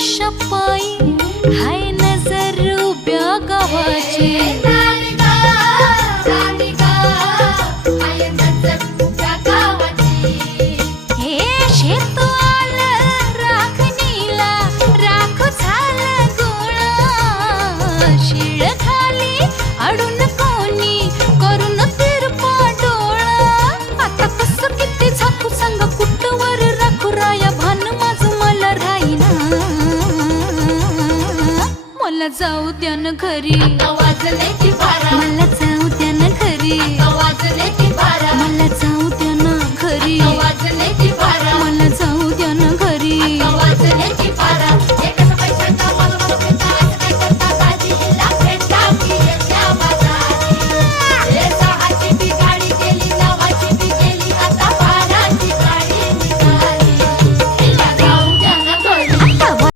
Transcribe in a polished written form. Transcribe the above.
शपाई हाय नजर उभ्या गावाची हे शेत आलं राखणीला राख झालं गोळा शिळ खाली अडून कोणी करून तिरपा डोळा आता कसं किती झाकू सांग कुठवर राखू राया भान माझं मला राहीना मला जाऊ द्या न घरी वाजले ती बारा मला जाऊ द्या न घरी वाजले ती बारा मला जाऊ द्या